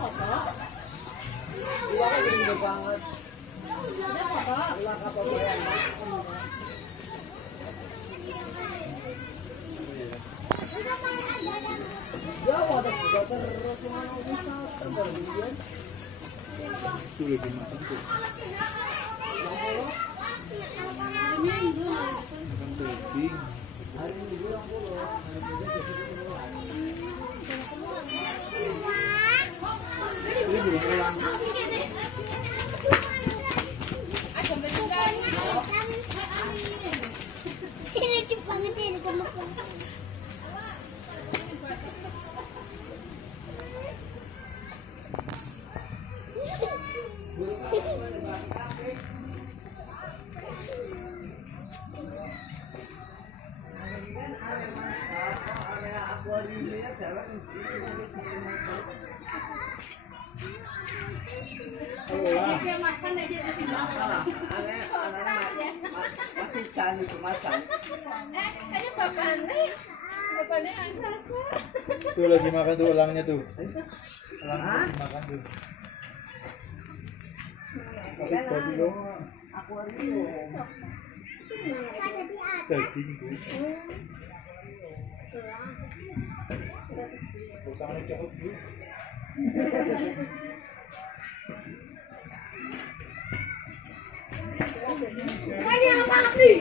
Iya kan gede banget. Ulah kapal bayang. Ya wadah juga terus mana bisa terbagian. Itu lebih matang tuh. Minggu. Makan daging. Hari Minggu 20. Hari Minggu Ini belum pulang. Lucu banget ya di kamar. Dia makan aja di sini. masih cantik kemasan. Kayaknya bapaknya Ansa. Tuh lagi makan tuh elangnya tuh. Elang lagi makan tuh. Tadi dong. Akuarium. Daging tuh. Tangannya cepet tuh. Banyak apa nih?